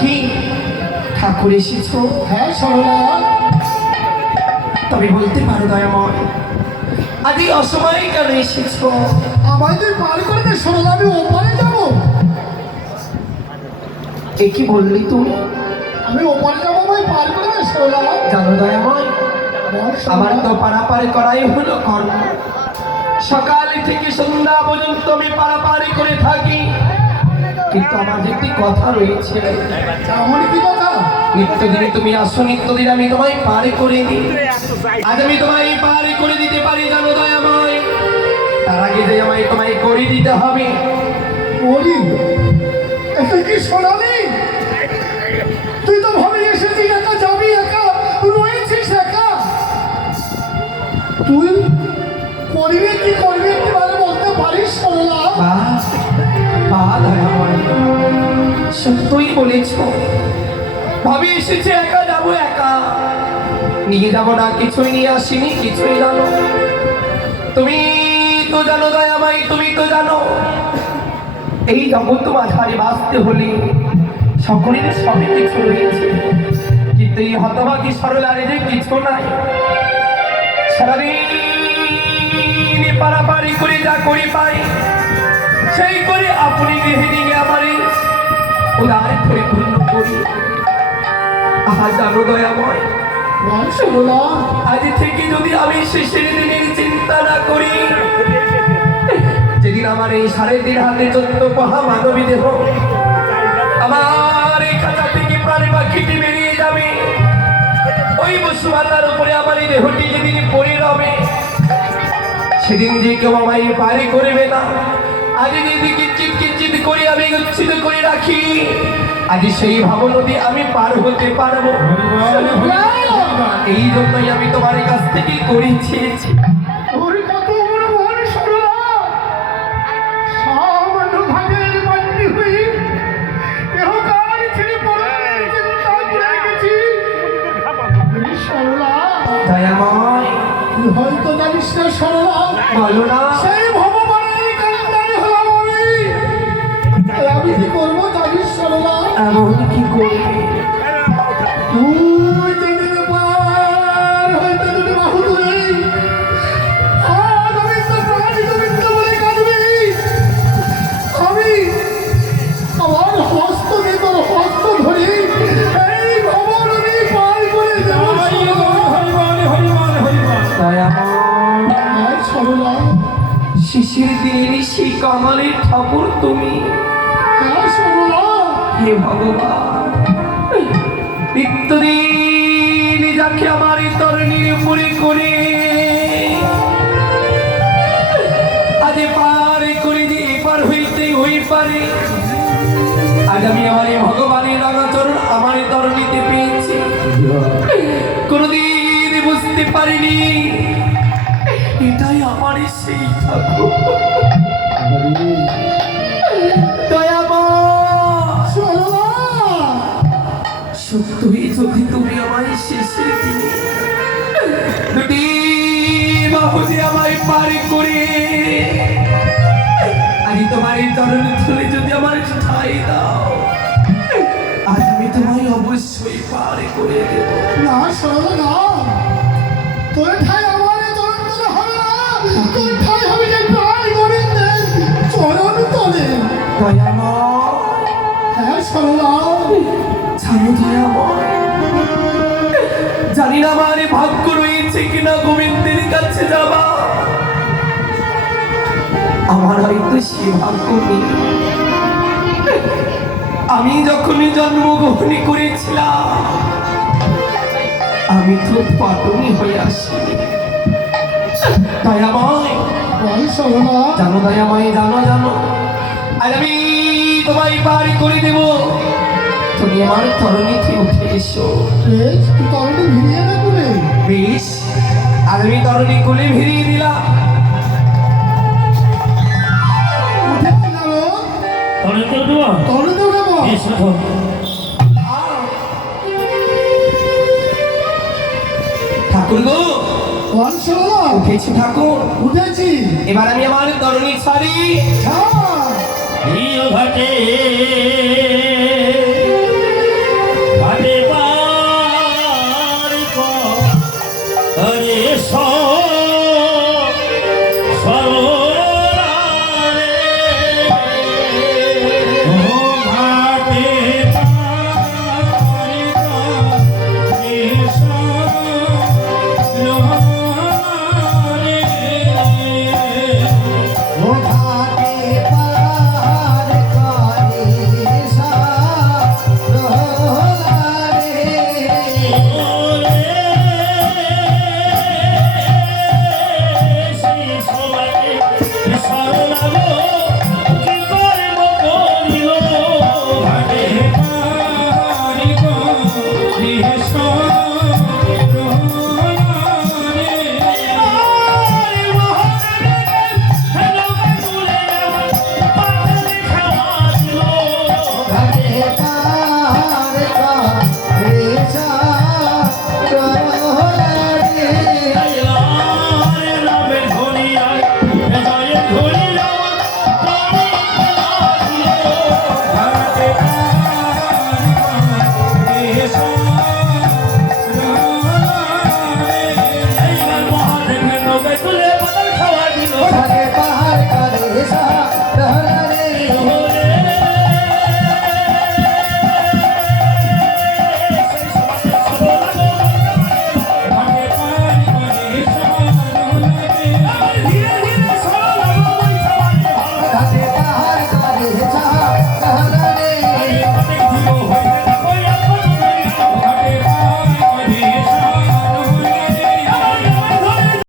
কি ঠাকুর এসেছ? হ্যাঁ সরলা, তবে বলতে পারো দয়াময় আজ এই অসময়ে কেন এসেছ? আমায় তুই পার করে দে সরলা, আমি ওপারে যাবো। এ কি বললি তুমি? আমি ওপারে যাবো, আমায় পার করে দে সরলা। জানো দয়াময় আমার তো পারাপার করাই হলো কর্ম। সকাল থেকে সন্ধ্যা পর্যন্ত আমি পারাপারি করে থাকি, কিন্তু আমার যে একটি কথা রয়েছে। আমার কি কথা? নিত্যদিন তুমি আসো, নিত্যদিন আমি তোমায় পারে করে দিই। আজ আমি তোমায় পারে করে দিতে পারি জানো দয়াময়, তার আগে যে আমায় তোমায় করে দিতে হবে। ওরি এটা কি শোনালি? তুই তো ভাবে এসেছিস একা যাবি, একা রয়েছিস একা। তুই করবি কি করবি একটু ভালো বলতে পারিস সরলা? দয়াময় সত্যই বলেছ, ভাবি এসেছে একা যাবো, একা নিয়ে যাবো না, কিছুই নিয়ে আসিনি, কিছুই জানো। তুমি তো জানো দয়াময়, তুমি তো জানো এই জগৎ মাঝারে বাঁচতে হলে সকলের সবই কিছু রয়েছে, কিন্তু এই হতভাগী সরলারে যে কিছু নাই। সারাদিন পারাপারি করে যা করি পাই সেই করে আপনি গৃহিণীকে আমারে উদার পরিপূর্ণ করি। আহা জানো দয়াময় বল সরলা, আজ থেকে যদি আমি শেষের দিনের চিন্তা না করি, যেদিন আমার এই 3.5 হাতে 14 পহা মানবী দেহ আমার এই খাঁচা থেকে প্রাণী পাখিটি বেরিয়ে যাবে, ওই বসুমাতার উপরে আমার এই দেহটি যেদিন পড়ে রবে, সেদিন যে কেউ আমায় পারে করবে না। আজ যেদিকে চিৎ করে আমি উচ্ছিত করে রাখি, আজ সেই ভাবনদী আমি পার হতে পারবো। এই জন্যই আমি তোমার কাছ থেকে করেছি। তোর কত বড় মন সরলা, সামান্য ভাগের বান্ডি হই এহকাল ছেড়ে পড়ার চিন্তা করে গেছি। সরলা দয়াময় তুই হয়তো জানিস না সরলা, বলো না। সেই ভগবানের কান্দারে হলাম আমি। তাই আমি কি করবো জানিস সরলা? এমন কি করবে? তুই যেদিন পার হইতে দুটি বাহু ধরে আমি তো প্রাণিত মৃত্যু বলে কাঁদবি। আমি আমার হস্ত দিয়ে তোর হস্ত ধরে এই ভবনদী পার করে দেব দয়াময় সরলা। শিশির দিন সেই কামালের ঠাকুর তুমি। হ্যাঁ সরলা, হে ভগবান, নিত্যদিন যাকে আমার তরণীর উপরে করে আজ পার করে দিয়ে এপার হইতে হই পারে, আজ আমি আমার এই ভগবানের রাঙাচরণ আমার তরণীতে পেয়েছি। কোনদিন বুঝতে পারিনি এটাই আমার সেই ঠাকুর। দয়াময় সরলা সত্যই যদি তুমি আমায় শেষের দিনে দুটি বাহুতে আমায় পারে করে আজ তোমার এই চরণ ধরে যদি আমার ঠাই দাও, আজ আমি তোমায় অবশ্যই পারে করে দেব। না সরলা না, তোর ঠাই আমার চরণ তলে হবে না, তোর ঠাই হবে যে প্রাণ গোবিন্দের চরণ তলে। দয়াময় হ্যাঁ সরলা, জানো দয়াময়, জানি না আমার এ ভাগ্য রয়েছে কিনা গোবিন্দের কাছে যাবা, আমার হয়তো সে ভাগ্য নেই। আমি যখনই জন্মগ্রহণ করেছিলাম আমি তো পাটনি হয়ে আসি। দয়াময় বল সরলা। জানো দয়াময়, জানো জানো আর আমি তোমায় পার করে দেব, তুমি আমার তরণীতে উঠে এসো। বেশ, তুই তরণী ভিড়িয়ে না করে। বেশ, আর আমি তরণী কোলে ভিড়িয়ে দিলাম। উঠে গেল, তরণীতে উঠবো? তরণীতে উঠাবো। বেশ, উঠো। ঠাকুর গো, বল সরলা। উঠেছি ঠাকুর। উঠেছি। এবার আমি আমার তরণী ছাড়ি। ছাড়। এই ঘাটে